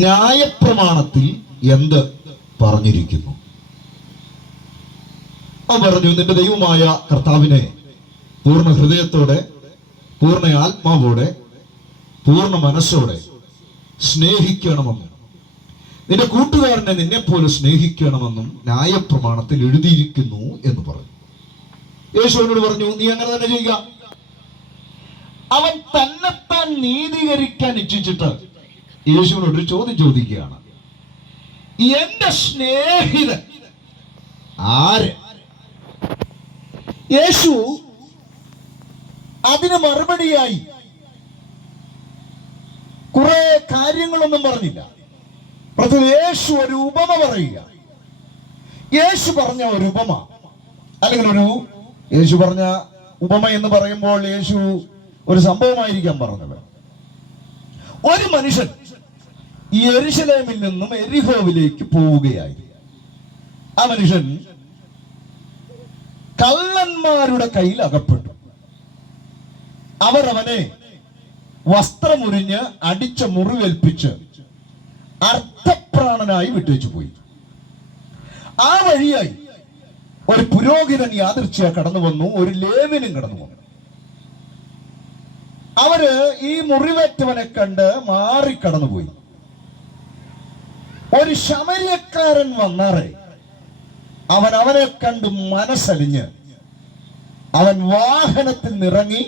ന്യായപ്രമാണത്തിൽ എന്ത് പറഞ്ഞിരിക്കുന്നു? അവൻ പറഞ്ഞു, നിന്റെ ദൈവമായ കർത്താവിനെ പൂർണ്ണ ഹൃദയത്തോടെ, പൂർണ്ണ ആത്മാവോടെ, പൂർണ്ണ മനസ്സോടെ സ്നേഹിക്കണമെന്നും നിന്റെ കൂട്ടുകാരനെ നിന്നെ പോലെ സ്നേഹിക്കണമെന്നും ന്യായപ്രമാണത്തിൽ എഴുതിയിരിക്കുന്നു എന്ന് പറഞ്ഞു. യേശുവിനോട് പറഞ്ഞു, നീ അങ്ങനെ തന്നെ ചെയ്യുക. അവൻ തന്നെത്താൻ നീതീകരിക്കാൻ ഇച്ഛിച്ചിട്ട് യേശുവിനോട് ഒരു ചോദ്യം ചോദിക്കുകയാണ്. എന്റെ സ്നേഹിതൻ ആര്? യേശു അതിന് മറുപടിയായി കുറെ കാര്യങ്ങളൊന്നും പറഞ്ഞില്ല. പ്രത്യേകം യേശു ഒരു ഉപമ പറയുക. യേശു പറഞ്ഞ ഒരു ഉപമ, അല്ലെങ്കിൽ യേശു പറഞ്ഞ ഉപമ എന്ന് പറയുമ്പോൾ യേശു ഒരു സംഭവമായിരിക്കാം പറഞ്ഞത്. ഒരു മനുഷ്യൻ യെരുശലേമിൽ നിന്നും എരിഹോവിലേക്ക് പോവുകയായി. ആ മനുഷ്യൻ കള്ളന്മാരുടെ കയ്യിൽ അകപ്പെട്ടു. അവർ അവനെ വസ്ത്രമുരിഞ്ഞ് അടിച്ച മുറിവേൽപ്പിച്ച് അർത്ഥപ്രാണനായി വിട്ടേച്ചു പോയി. ആ വഴിയായി ഒരു പുരോഹിതൻ യാദൃച്ഛിക കടന്നു വന്നു, ഒരു ലേവ്യനും കടന്നു വന്നു. അവര് ഈ മുറിവേറ്റവനെ കണ്ട് മാറിക്കടന്നുപോയി. ഒരു ശമര്യക്കാരൻ വന്നാറേ അവൻ അവനെ കണ്ട് മനസ്സലിഞ്ഞ് അവൻ വാഹനത്തിൽ നിറങ്ങി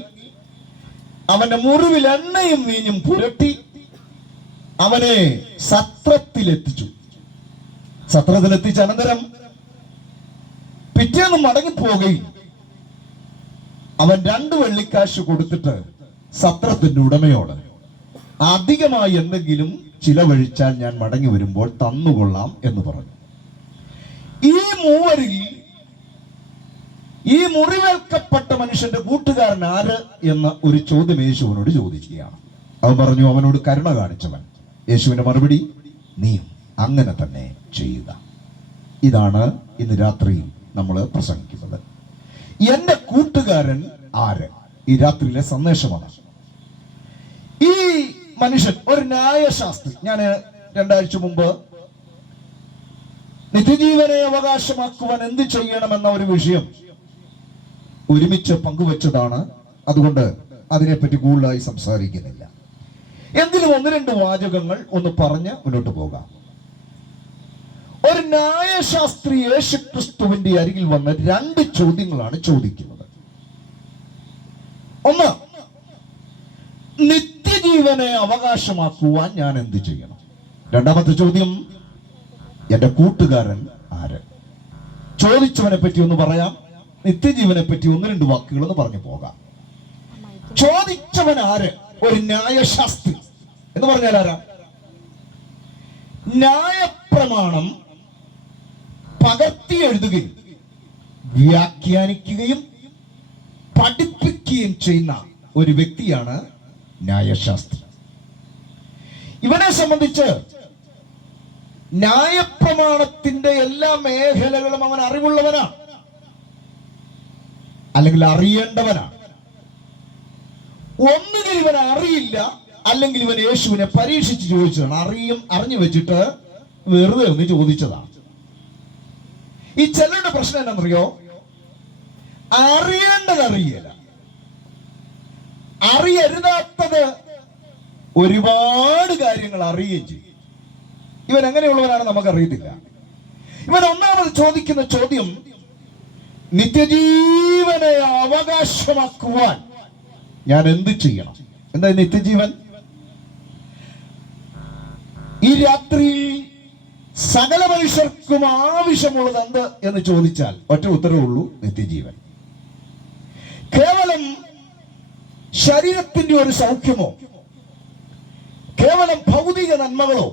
അവന്റെ മുറിവിൽ എണ്ണയും വീഞ്ഞും പുരട്ടി അവനെ സത്രത്തിലെത്തിച്ചു. സത്രത്തിലെത്തിച്ച അനന്തരം പിറ്റേന്ന് മടങ്ങിപ്പോവുകയും അവൻ 2 വെള്ളിക്കാശ് കൊടുത്തിട്ട് സത്രത്തിന്റെ ഉടമയോട്, അധികമായി എന്തെങ്കിലും ചിലവഴിച്ചാൽ ഞാൻ മടങ്ങി വരുമ്പോൾ തന്നുകൊള്ളാം എന്ന് പറഞ്ഞു. ഈ മൂവരിൽ ഈ മുറിവേൽക്കപ്പെട്ട മനുഷ്യന്റെ കൂട്ടുകാരൻ ആര് എന്ന ഒരു ചോദ്യം യേശുവിനോട് ചോദിക്കുകയാണ്. അവൻ പറഞ്ഞു, അവനോട് കരുണ കാണിച്ചവൻ. യേശുവിന്റെ മറുപടി, നീയും അങ്ങനെ തന്നെ ചെയ്യുക. ഇതാണ് ഇന്ന് രാത്രി നമ്മൾ പ്രസംഗിക്കുന്നത്. എന്റെ കൂട്ടുകാരൻ ആര്? ഈ രാത്രിയിലെ സന്ദേശമാണ്. ഈ മനുഷ്യൻ ഒരു ന്യായശാസ്ത്രി. ഞാൻ 2 ആഴ്ച മുമ്പ് നിത്യജീവനെ അവകാശമാക്കുവാൻ എന്ത് ചെയ്യണമെന്ന ഒരു വിഷയം ഒരുമിച്ച് പങ്കുവച്ചതാണ്. അതുകൊണ്ട് അതിനെപ്പറ്റി കൂടുതലായി സംസാരിക്കുന്നില്ല. എങ്കിലും 1-2 വാചകങ്ങൾ ഒന്ന് പറഞ്ഞ് മുന്നോട്ട് പോകാം. ഒരു ന്യായശാസ്ത്രി യേശുക്രിസ്തുവിന്റെ അരികിൽ വന്ന് 2 ചോദ്യങ്ങളാണ് ചോദിക്കുന്നത്. ഒന്ന്, നിത്യജീവനെ അവകാശമാക്കുവാൻ ഞാൻ എന്ത് ചെയ്യണം? രണ്ടാമത്തെ ചോദ്യം, എന്റെ കൂട്ടുകാരൻ ആര്? ചോദിച്ചവനെ പറ്റി ഒന്ന് പറയാം, നിത്യജീവനെ പറ്റി 1-2 വാക്കുകൾ ഒന്ന് പറഞ്ഞു പോകാം. ചോദിച്ചവൻ ആര്? ഒരു ന്യായശാസ്ത്രി എന്ന് പറഞ്ഞാൽ ആരാ? ന്യായപ്രമാണം പകർത്തി എഴുതുകയും വ്യാഖ്യാനിക്കുകയും പഠിപ്പിക്കുകയും ചെയ്യുന്ന ഒരു വ്യക്തിയാണ് ന്യായശാസ്ത്രി. ഇവനെ സംബന്ധിച്ച് ന്യായപ്രമാണത്തിന്റെ എല്ലാ മേഖലകളും അവൻ അറിവുള്ളവനാണ്, അല്ലെങ്കിൽ അറിയേണ്ടവനാണ്. ഒന്നുകിൽ ഇവൻ അറിയില്ല, അല്ലെങ്കിൽ ഇവൻ യേശുവിനെ പരീക്ഷിച്ച് ചോദിച്ചതാണ്. അറിഞ്ഞു വെച്ചിട്ട് വെറുതെ ഒന്ന് ചോദിച്ചതാണ്. ഈ ചിലരുടെ പ്രശ്നം എന്താണെന്നറിയോ? അറിയേണ്ടത് അറിയില്ല, അറിയരുതാത്തത് ഒരുപാട് കാര്യങ്ങൾ അറിയുകയും ചെയ്യും. ഇവൻ എങ്ങനെയുള്ളവരാണ് നമുക്കറിയത്തില്ല. ഇവൻ ഒന്നാമത് ചോദിക്കുന്ന ചോദ്യം, നിത്യജീവനെ അവകാശമാക്കുവാൻ ഞാൻ എന്ത് ചെയ്യണം? എന്താ നിത്യജീവൻ? ഈ രാത്രി സകല മനുഷ്യർക്കും ആവശ്യമുള്ളത് എന്ത് എന്ന് ചോദിച്ചാൽ ഒറ്റ ഉത്തരവുള്ളൂ, നിത്യജീവൻ. കേവലം ശരീരത്തിന്റെ ഒരു സൗഖ്യമോ, കേവലം ഭൗതിക നന്മകളോ,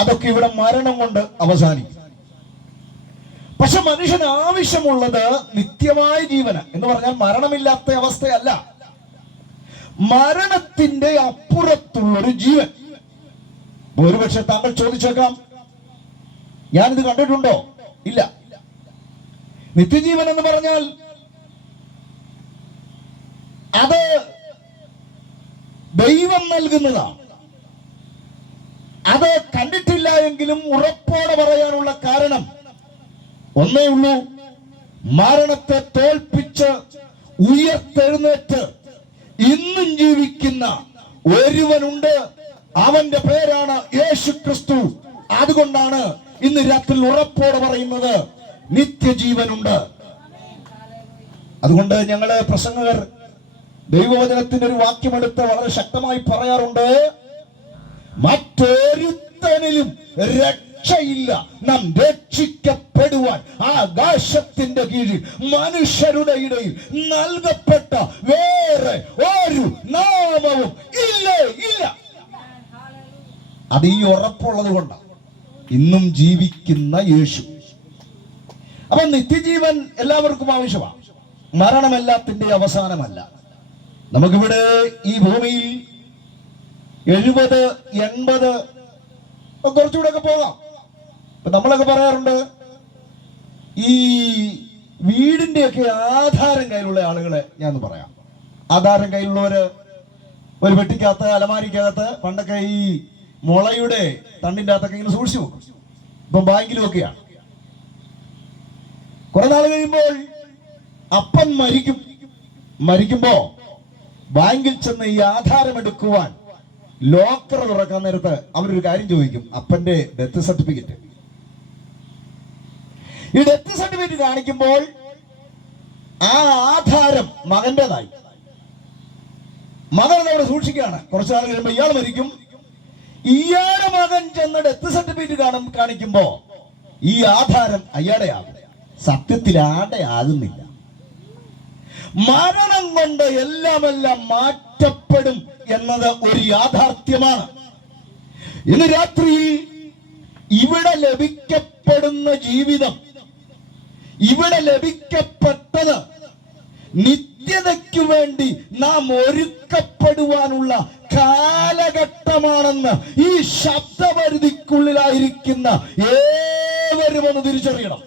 അതൊക്കെ ഇവിടെ മരണം കൊണ്ട് അവസാനിക്കും. പക്ഷെ മനുഷ്യന് ആവശ്യമുള്ളത് നിത്യമായ ജീവന എന്ന് പറഞ്ഞാൽ മരണമില്ലാത്ത അവസ്ഥയല്ല, മരണത്തിന്റെ അപ്പുറത്തുള്ളൊരു ജീവൻ. ഒരുപക്ഷെ താങ്കൾ ചോദിച്ചേക്കാം, ഞാനിത് കണ്ടിട്ടുണ്ടോ? ഇല്ല. നിത്യജീവൻ എന്ന് പറഞ്ഞാൽ അത് ദൈവം നൽകുന്നതാണ്. അത് കണ്ടിട്ടില്ല എങ്കിലും ഉറപ്പോടെ പറയാനുള്ള കാരണം ഒന്നേ ഉള്ളൂ. മരണത്തെ തോൽപ്പിച്ച് ഉയർത്തെഴുന്നേറ്റ് ഇന്നും ജീവിക്കുന്ന ഒരുവനുണ്ട്. അവന്റെ പേരാണ് യേശു ക്രിസ്തു. അതുകൊണ്ടാണ് ഇന്ന് രാത്രി ഉറപ്പോടെ പറയുന്നത് നിത്യജീവനുണ്ട്. അതുകൊണ്ട് ഞങ്ങള് പ്രസംഗകർ ദൈവവചനത്തിന്റെ ഒരു വാക്യമെടുത്ത് വളരെ ശക്തമായി പറയാറുണ്ട്, മറ്റൊരുത്തനിലും രക്ഷയില്ല. നാം രക്ഷിക്കപ്പെടുവാൻ ആകാശത്തിന്റെ കീഴിൽ മനുഷ്യരുടെ ഇടയിൽ നൽകപ്പെട്ട വേറെ ഒരു നാമവും ഇല്ല. അത് ഈ ഉറപ്പുള്ളത് കൊണ്ടാണ് ഇന്നും ജീവിക്കുന്ന യേശു. അപ്പൊ നിത്യജീവൻ എല്ലാവർക്കും ആവശ്യമാണ്. മരണം എല്ലാത്തിന്റെ അവസാനമല്ല. നമുക്കിവിടെ ഈ ഭൂമിയിൽ 70, 80 കുറച്ചുകൂടെ ഒക്കെ പോകാം. നമ്മളൊക്കെ പറയാറുണ്ട്, ഈ വീടിന്റെയൊക്കെ ആധാരം കയ്യിലുള്ള ആളുകളെ ഞാൻ പറയാം. ആധാരം കയ്യിലുള്ളവര് ഒരു പെട്ടിക്കകത്ത്, അലമാരിക്കകത്ത് പണ്ടൊക്കെ ഈ മുളയുടെ തണ്ടിന്റെ അകത്തൊക്കെ ഇങ്ങനെ സൂക്ഷിച്ചു വെക്കും. ഇപ്പം ബാങ്കിലും ഒക്കെയാണ്. കുറെ നാൾ കഴിയുമ്പോൾ അപ്പൻ മരിക്കുമ്പോ ബാങ്കിൽ ചെന്ന് ഈ ആധാരം എടുക്കുവാൻ ലോക്കർ തുറക്കാൻ നേരത്ത് അവരൊരു കാര്യം ചോദിക്കും, അപ്പന്റെ ഡെത്ത് സർട്ടിഫിക്കറ്റ്. ഈ ഡെത്ത് സർട്ടിഫിക്കറ്റ് കാണിക്കുമ്പോൾ ആ ആധാരം മകന്റേതായി. മകൻ അവിടെ സൂക്ഷിക്കുകയാണ്. കുറച്ചു നാൾ കഴിയുമ്പോൾ ഇയാൾ മരിക്കും. ഇയാളുടെ മകൻ ചെന്ന് ഡെത്ത് സർട്ടിഫിക്കറ്റ് കാണിക്കുമ്പോ ഈ ആധാരം അയാളുടെ ആകും. സത്യത്തിൽ ആടെ ആകുന്നില്ല. മരണം കൊണ്ട് എല്ലാം മാറ്റപ്പെടും എന്നത് ഒരു യാഥാർത്ഥ്യമാണ്. ഇന്ന് രാത്രി ഇവിടെ ലഭിക്കപ്പെടുന്ന ജീവിതം, ഇവിടെ ലഭിക്കപ്പെട്ടത് നിത്യതയ്ക്കു വേണ്ടി നാം ഒരുക്കപ്പെടുവാനുള്ള കാലഘട്ടമാണെന്ന് ഈ ശബ്ദപരിധിക്കുള്ളിലായിരിക്കുന്ന ഏവരും ഒന്ന് തിരിച്ചറിയണം.